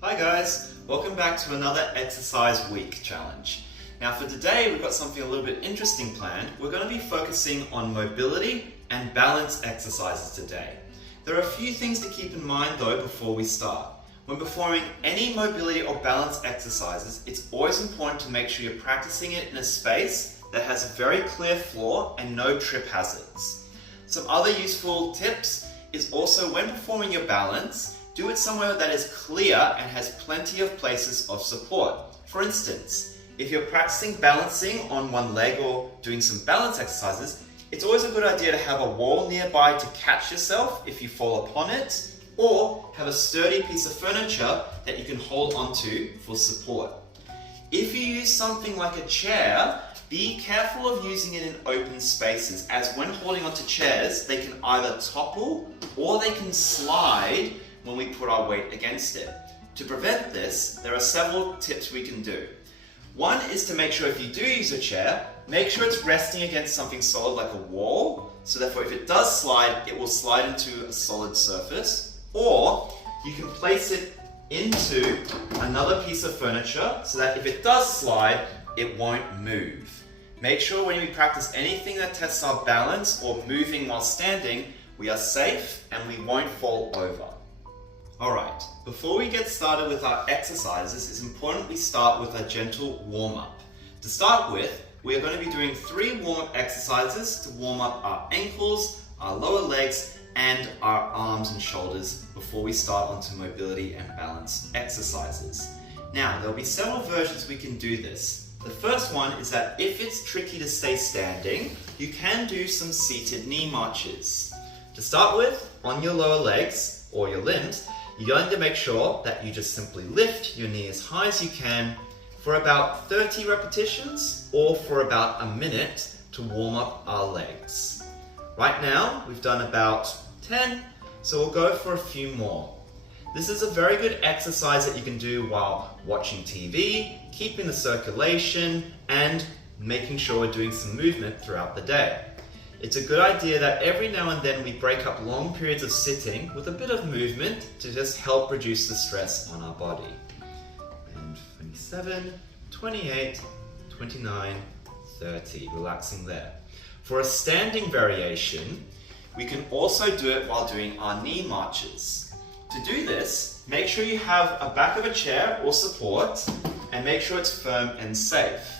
Hi guys, welcome back to another exercise week challenge. Now for today we've got something a little bit interesting planned. We're going to be focusing on mobility and balance exercises today. There are a few things to keep in mind though before we start. When performing any mobility or balance exercises, it's always important to make sure you're practicing it in a space that has a very clear floor and no trip hazards. Some other useful tips is also when performing your balance, do it somewhere that is clear and has plenty of places of support. For instance, if you're practicing balancing on one leg or doing some balance exercises, it's always a good idea to have a wall nearby to catch yourself if you fall upon it, or have a sturdy piece of furniture that you can hold onto for support. If you use something like a chair, be careful of using it in open spaces, as when holding onto chairs, they can either topple or they can slide when we put our weight against it. To prevent this, there are several tips we can do. One is to make sure if you do use a chair, make sure it's resting against something solid like a wall, so therefore if it does slide, it will slide into a solid surface. Or you can place it into another piece of furniture so that if it does slide, it won't move. Make sure when we practice anything that tests our balance or moving while standing, we are safe and we won't fall over. Alright, before we get started with our exercises, it's important we start with a gentle warm-up. To start with, we are going to be doing 3 warm-up exercises to warm up our ankles, our lower legs, and our arms and shoulders before we start onto mobility and balance exercises. Now, there'll be several versions we can do this. The first one is that if it's tricky to stay standing, you can do some seated knee marches. To start with, on your lower legs or your limbs, you're going to make sure that you just simply lift your knee as high as you can for about 30 repetitions or for about a minute to warm up our legs. Right now, we've done about 10, so we'll go for a few more. This is a very good exercise that you can do while watching TV, keeping the circulation, and making sure we're doing some movement throughout the day. It's a good idea that every now and then we break up long periods of sitting with a bit of movement to just help reduce the stress on our body. And 27, 28, 29, 30, relaxing there. For a standing variation, we can also do it while doing our knee marches. To do this, make sure you have a back of a chair or support and make sure it's firm and safe.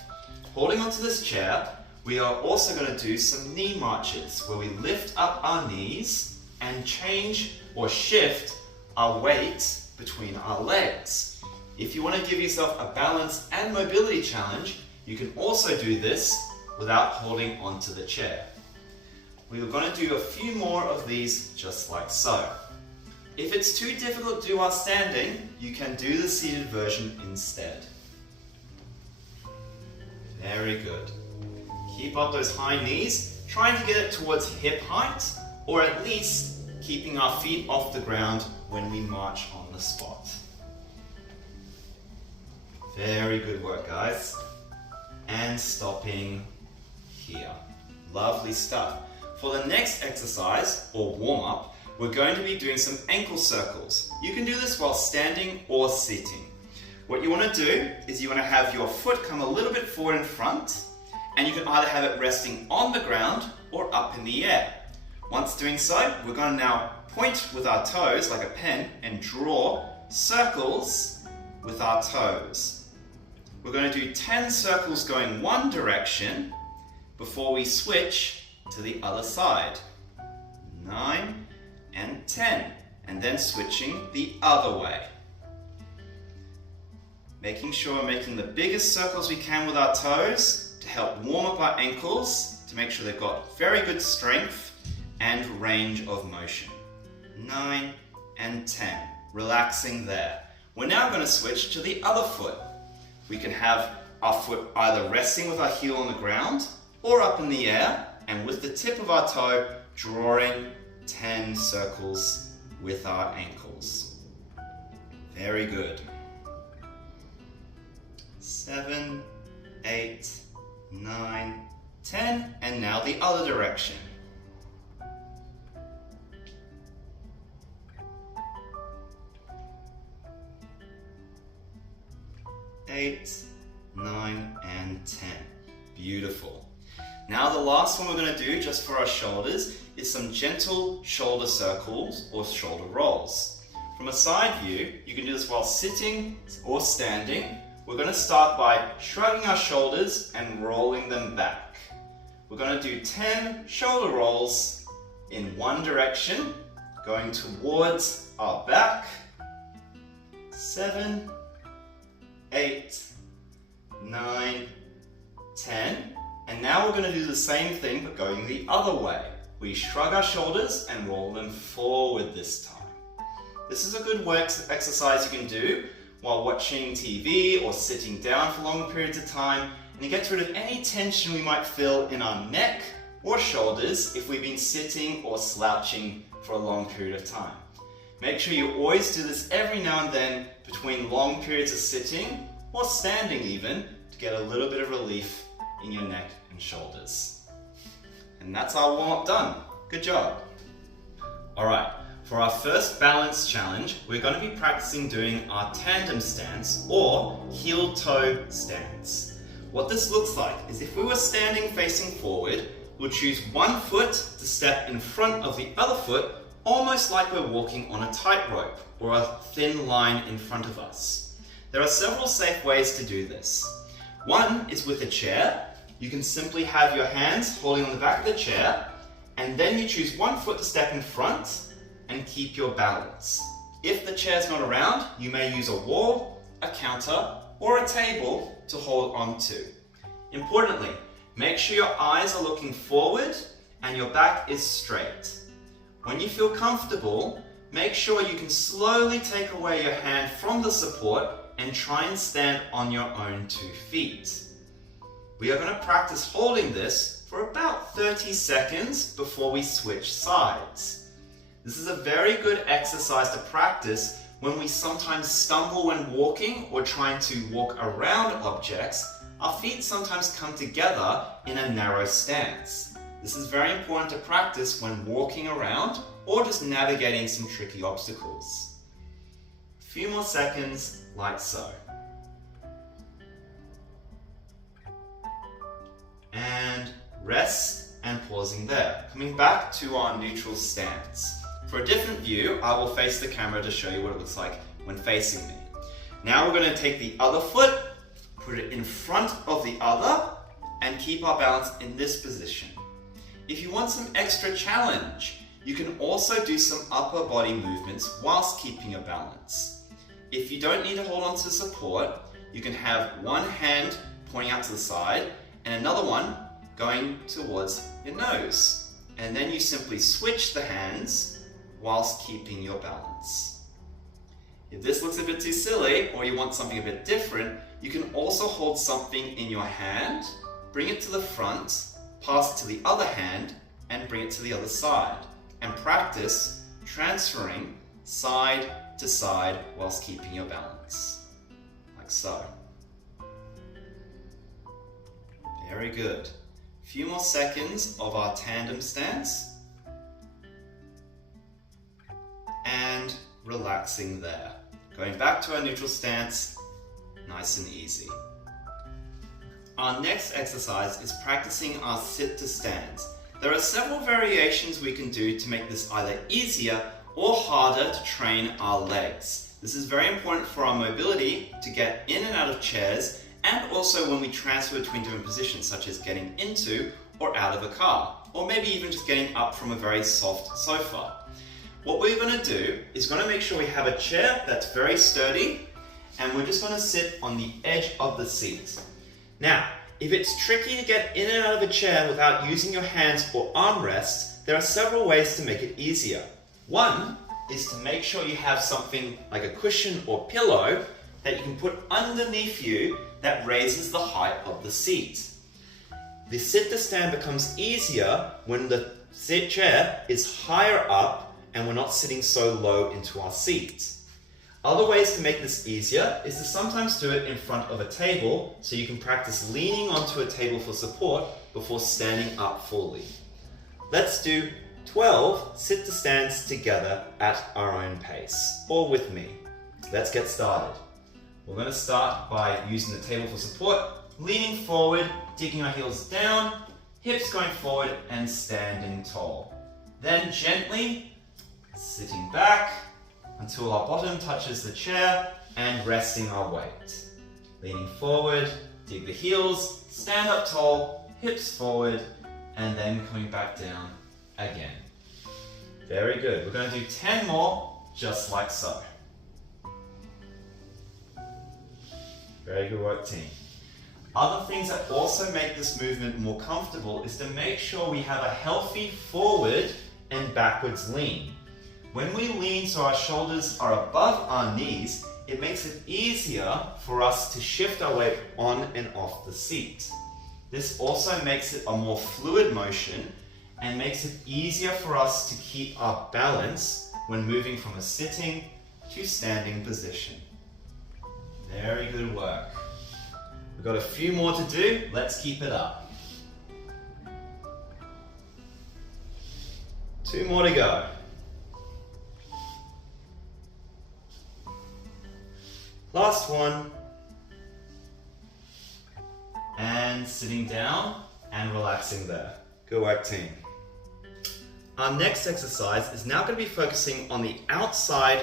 Holding onto this chair, we are also going to do some knee marches where we lift up our knees and change or shift our weight between our legs. If you want to give yourself a balance and mobility challenge, you can also do this without holding onto the chair. We are going to do a few more of these just like so. If it's too difficult to do while standing, you can do the seated version instead. Very good. Keep up those high knees, trying to get it towards hip height, or at least keeping our feet off the ground when we march on the spot. Very good work, guys. And stopping here. Lovely stuff. For the next exercise, or warm-up, we're going to be doing some ankle circles. You can do this while standing or sitting. What you want to do is you want to have your foot come a little bit forward in front, and you can either have it resting on the ground or up in the air. Once doing so, we're going to now point with our toes like a pen and draw circles with our toes. We're going to do 10 circles going one direction before we switch to the other side. 9 and 10, and then switching the other way. Making sure we're making the biggest circles we can with our toes to help warm up our ankles, to make sure they've got very good strength and range of motion. 9 and 10, relaxing there. We're now going to switch to the other foot. We can have our foot either resting with our heel on the ground or up in the air, and with the tip of our toe drawing 10 circles with our ankles. Very good. 7, 8, 9, 10, and now the other direction. 8, 9, and 10. Beautiful. Now the last one we're going to do just for our shoulders is some gentle shoulder circles or shoulder rolls. From a side view, you can do this while sitting or standing. We're going to start by shrugging our shoulders and rolling them back. We're going to do 10 shoulder rolls in one direction, going towards our back. 7, 8, 9, 10. And now we're going to do the same thing but going the other way. We shrug our shoulders and roll them forward this time. This is a good exercise you can do while watching TV or sitting down for long periods of time, and it gets rid of any tension we might feel in our neck or shoulders if we've been sitting or slouching for a long period of time. Make sure you always do this every now and then between long periods of sitting or standing even to get a little bit of relief in your neck and shoulders. And that's our warm-up done. Good job. Alright, for our first balance challenge, we're going to be practicing doing our tandem stance or heel-toe stance. What this looks like is if we were standing facing forward, we'll choose one foot to step in front of the other foot, almost like we're walking on a tightrope or a thin line in front of us. There are several safe ways to do this. One is with a chair. You can simply have your hands holding on the back of the chair, and then you choose one foot to step in front and keep your balance. If the chair's not around, you may use a wall, a counter, or a table to hold on to. Importantly, make sure your eyes are looking forward and your back is straight. When you feel comfortable, make sure you can slowly take away your hand from the support and try and stand on your own 2 feet. We are going to practice holding this for about 30 seconds before we switch sides. This is a very good exercise to practice when we sometimes stumble when walking or trying to walk around objects. Our feet sometimes come together in a narrow stance. This is very important to practice when walking around or just navigating some tricky obstacles. A few more seconds, like so. And rest and pausing there. Coming back to our neutral stance. For a different view, I will face the camera to show you what it looks like when facing me. Now we're going to take the other foot, put it in front of the other, and keep our balance in this position. If you want some extra challenge, you can also do some upper body movements whilst keeping your balance. If you don't need to hold on to support, you can have one hand pointing out to the side and another one going towards your nose. And then you simply switch the hands whilst keeping your balance. If this looks a bit too silly or you want something a bit different, you can also hold something in your hand, bring it to the front, pass it to the other hand, and bring it to the other side. And practice transferring side to side whilst keeping your balance. Like so. Very good. A few more seconds of our tandem stance. And relaxing there. Going back to our neutral stance, nice and easy. Our next exercise is practicing our sit to stand. There are several variations we can do to make this either easier or harder to train our legs. This is very important for our mobility to get in and out of chairs, and also when we transfer between different positions, such as getting into or out of a car, or maybe even just getting up from a very soft sofa. What we're going to do is going to make sure we have a chair that's very sturdy, and we're just going to sit on the edge of the seat. Now, if it's tricky to get in and out of a chair without using your hands or armrests, there are several ways to make it easier. One is to make sure you have something like a cushion or pillow that you can put underneath you that raises the height of the seat. The sit to stand becomes easier when the chair is higher up and we're not sitting so low into our seat. Other ways to make this easier is to sometimes do it in front of a table so you can practice leaning onto a table for support before standing up fully. Let's do 12 sit to stands together at our own pace, or with me. Let's get started. We're going to start by using the table for support, leaning forward, digging our heels down, hips going forward and standing tall. Then gently sitting back until our bottom touches the chair and resting our weight. Leaning forward, dig the heels, stand up tall, hips forward, and then coming back down again. Very good. We're going to do 10 more, just like so. Very good work, team. Other things that also make this movement more comfortable is to make sure we have a healthy forward and backwards lean. When we lean so our shoulders are above our knees, it makes it easier for us to shift our weight on and off the seat. This also makes it a more fluid motion and makes it easier for us to keep our balance when moving from a sitting to standing position. Very good work. We've got a few more to do. Let's keep it up. 2 more to go. Last one. And sitting down and relaxing there. Good work, team. Our next exercise is now going to be focusing on the outside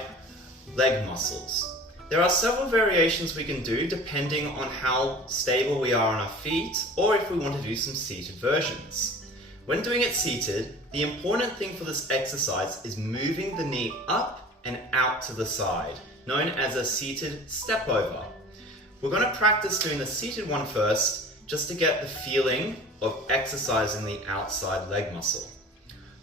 leg muscles. There are several variations we can do depending on how stable we are on our feet or if we want to do some seated versions. When doing it seated, the important thing for this exercise is moving the knee up and out to the side, known as a seated step over. We're going to practice doing the seated one first, just to get the feeling of exercising the outside leg muscle.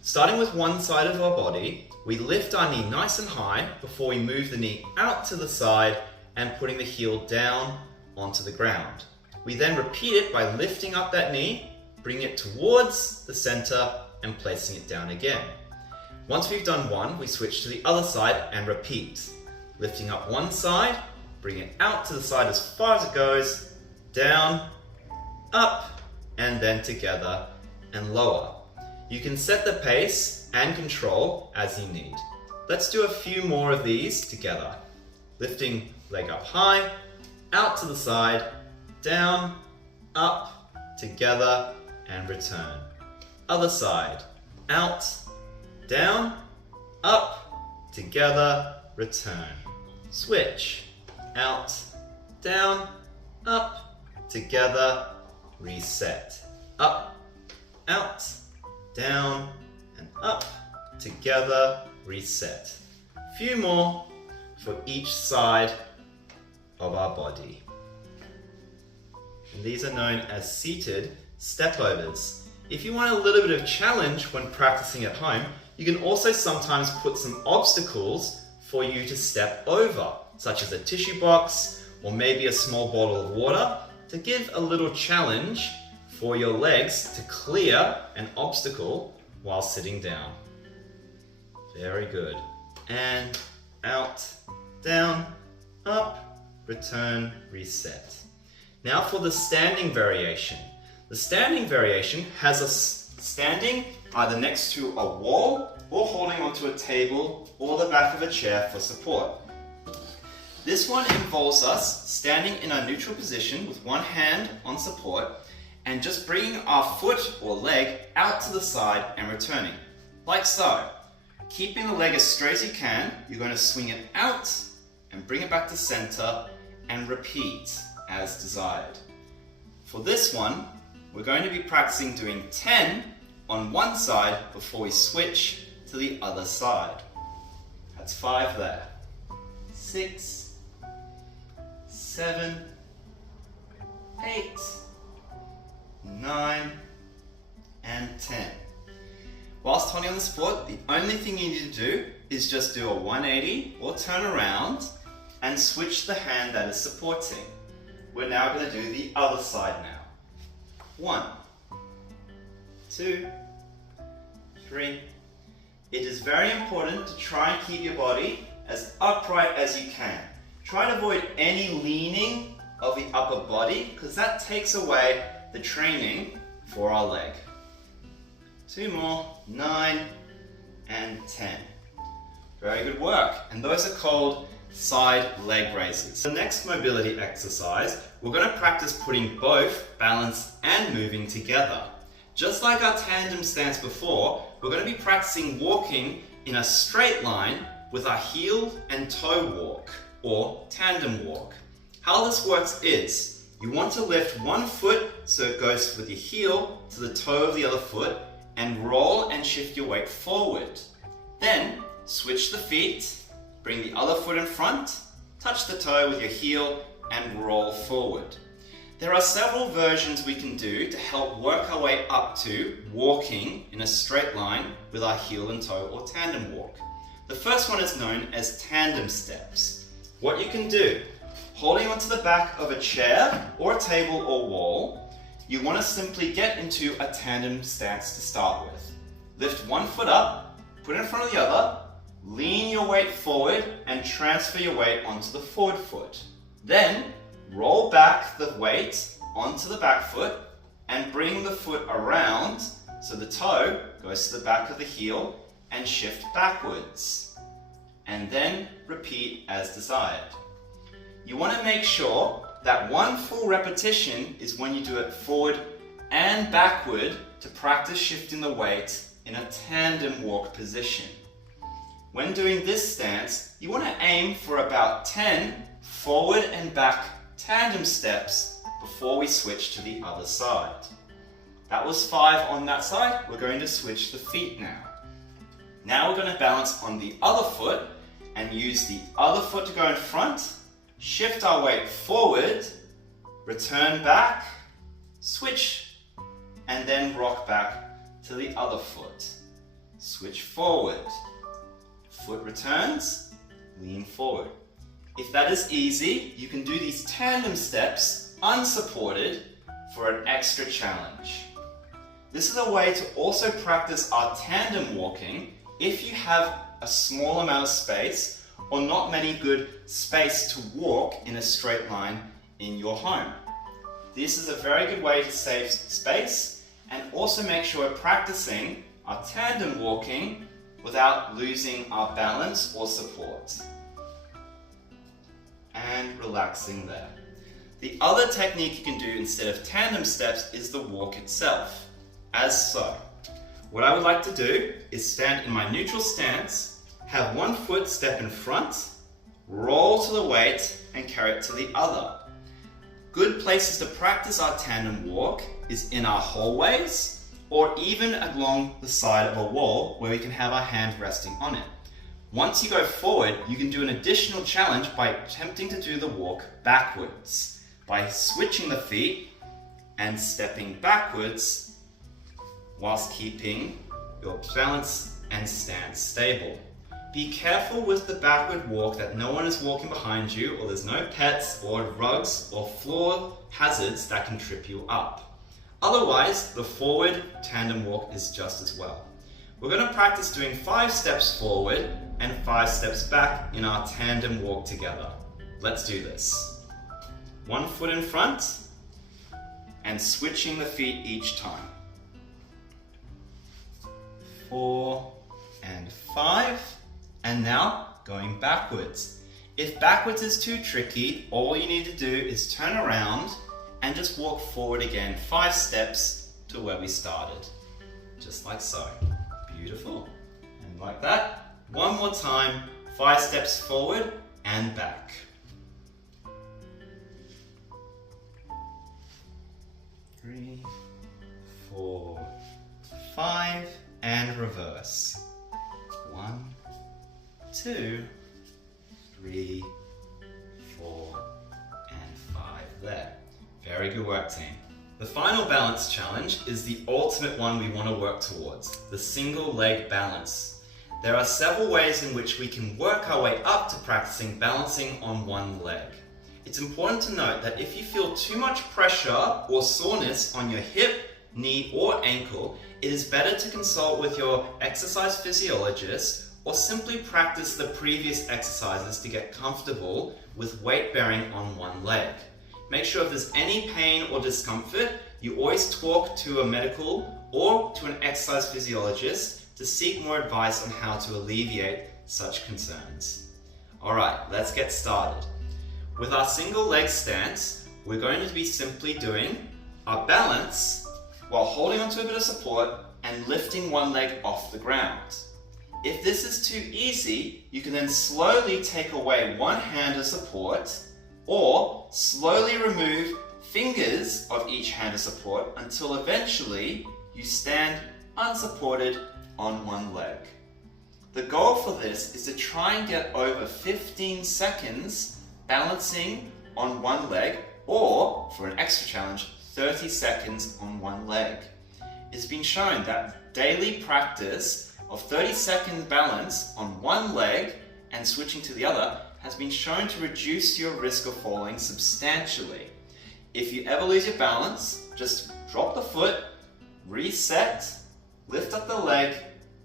Starting with one side of our body, we lift our knee nice and high before we move the knee out to the side and putting the heel down onto the ground. We then repeat it by lifting up that knee, bringing it towards the center and placing it down again. Once we've done one, we switch to the other side and repeat. Lifting up one side, bring it out to the side as far as it goes, down, up, and then together and lower. You can set the pace and control as you need. Let's do a few more of these together. Lifting leg up high, out to the side, down, up, together, and return. Other side, out, down, up, together, return. Switch, out, down, up, together, reset. Up, out, down, and up, together, reset. A few more for each side of our body. And these are known as seated step overs. If you want a little bit of challenge when practicing at home, you can also sometimes put some obstacles for you to step over, such as a tissue box or maybe a small bottle of water, to give a little challenge for your legs to clear an obstacle while sitting down. Very good. And out, down, up, return, reset. Now for the standing variation. The standing variation has us standing either next to a wall or holding onto a table or the back of a chair for support. This one involves us standing in a neutral position with one hand on support and just bringing our foot or leg out to the side and returning, like so. Keeping the leg as straight as you can, you're going to swing it out and bring it back to center and repeat as desired. For this one, we're going to be practicing doing 10 on one side before we switch to the other side. That's 5 there. 6, 7, 8, 9, and 10. Whilst holding on the support, the only thing you need to do is just do a 180 or turn around and switch the hand that is supporting. We're now going to do the other side now. 1, 2, 3. It is very important to try and keep your body as upright as you can. Try to avoid any leaning of the upper body because that takes away the training for our leg. 2 more, 9 and 10. Very good work. And those are called side leg raises. The next mobility exercise, we're going to practice putting both balance and moving together. Just like our tandem stance before, we're going to be practicing walking in a straight line with our heel and toe walk, or tandem walk. How this works is, you want to lift one foot so it goes with your heel to the toe of the other foot, and roll and shift your weight forward. Then, switch the feet, bring the other foot in front, touch the toe with your heel, and roll forward. There are several versions we can do to help work our way up to walking in a straight line with our heel and toe, or tandem walk. The first one is known as tandem steps. What you can do, holding onto the back of a chair or a table or wall, you want to simply get into a tandem stance to start with. Lift one foot up, put it in front of the other, lean your weight forward and transfer your weight onto the forward foot. Then roll back the weight onto the back foot and bring the foot around so the toe goes to the back of the heel and shift backwards. And then repeat as desired. You want to make sure that one full repetition is when you do it forward and backward to practice shifting the weight in a tandem walk position. When doing this stance, you want to aim for about 10 forward and back tandem steps before we switch to the other side. That was 5 on that side. We're going to switch the feet now. Now we're going to balance on the other foot and use the other foot to go in front, shift our weight forward, return back, switch, and then rock back to the other foot. Switch forward, foot returns, lean forward. If that is easy, you can do these tandem steps unsupported for an extra challenge. This is a way to also practice our tandem walking if you have a small amount of space or not many good space to walk in a straight line in your home. This is a very good way to save space and also make sure we're practicing our tandem walking without losing our balance or support. And relaxing there. The other technique you can do instead of tandem steps is the walk itself, as so. What I would like to do is stand in my neutral stance, have one foot step in front, roll to the weight and carry it to the other. Good places to practice our tandem walk is in our hallways or even along the side of a wall where we can have our hand resting on it. Once you go forward, you can do an additional challenge by attempting to do the walk backwards by switching the feet and stepping backwards whilst keeping your balance and stance stable. Be careful with the backward walk that no one is walking behind you, or there's no pets or rugs or floor hazards that can trip you up. Otherwise, the forward tandem walk is just as well. We're going to practice doing 5 steps forward and 5 steps back in our tandem walk together. Let's do this. 1 foot in front and switching the feet each time. 4 and 5, and now going backwards. If backwards is too tricky, all you need to do is turn around and just walk forward again 5 steps to where we started. Just like so. Beautiful. And like that. One more time, 5 steps forward and back. 3, 4, 5, and reverse. 1, 2, 3, 4, and 5 there. Very good work, team. The final balance challenge is the ultimate one we want to work towards, the single leg balance. There are several ways in which we can work our way up to practicing balancing on one leg. It's important to note that if you feel too much pressure or soreness on your hip, knee, or ankle, it is better to consult with your exercise physiologist or simply practice the previous exercises to get comfortable with weight bearing on one leg. Make sure if there's any pain or discomfort, you always talk to a medical or to an exercise physiologist to seek more advice on how to alleviate such concerns. Alright, let's get started. With our single leg stance, we're going to be simply doing our balance while holding onto a bit of support and lifting one leg off the ground. If this is too easy, you can then slowly take away one hand of support or slowly remove fingers of each hand of support until eventually you stand unsupported on one leg. The goal for this is to try and get over 15 seconds balancing on one leg, or for an extra challenge, 30 seconds on one leg. It's been shown that daily practice of 30 second balance on one leg and switching to the other has been shown to reduce your risk of falling substantially. If you ever lose your balance, just drop the foot, reset, lift up the leg,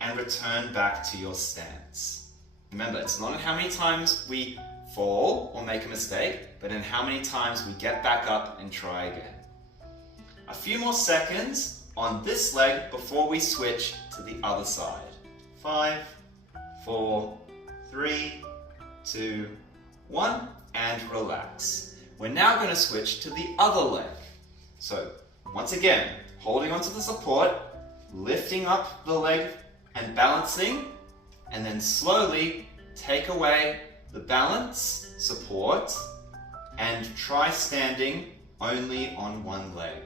and return back to your stance. Remember, it's not in how many times we fall or make a mistake, but in how many times we get back up and try again. A few more seconds on this leg before we switch to the other side. 5, 4, 3, 2, 1, and relax. We're now going to switch to the other leg. So, once again, holding onto the support, lifting up the leg and balancing, and then slowly take away the balance, support, and try standing only on one leg.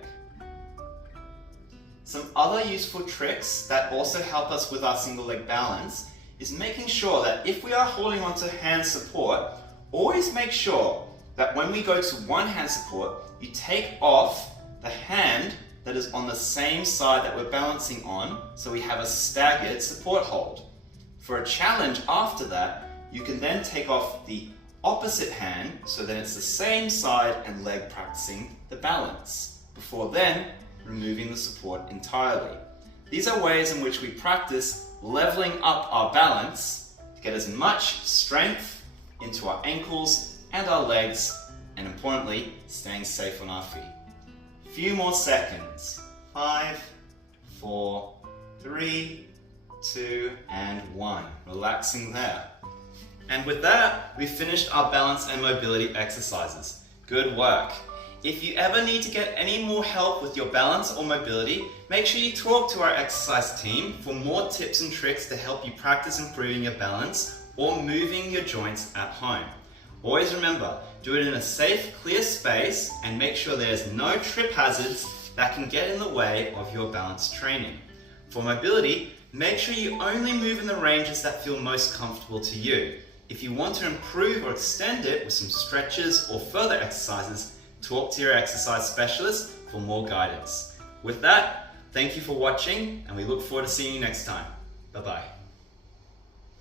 Some other useful tricks that also help us with our single leg balance is making sure that if we are holding onto hand support, always make sure that when we go to one hand support, you take off the hand that is on the same side that we're balancing on, so we have a staggered support hold. For a challenge after that, you can then take off the opposite hand so that it's the same side and leg practicing the balance, before then removing the support entirely. These are ways in which we practice leveling up our balance to get as much strength into our ankles and our legs, and importantly, staying safe on our feet. Few more seconds. 5, 4, 3, 2, and 1. Relaxing there. And with that, we've finished our balance and mobility exercises. Good work. If you ever need to get any more help with your balance or mobility, make sure you talk to our exercise team for more tips and tricks to help you practice improving your balance or moving your joints at home. Always remember, do it in a safe, clear space and make sure there's no trip hazards that can get in the way of your balance training. For mobility, make sure you only move in the ranges that feel most comfortable to you. If you want to improve or extend it with some stretches or further exercises, talk to your exercise specialist for more guidance. With that, thank you for watching and we look forward to seeing you next time. Bye-bye.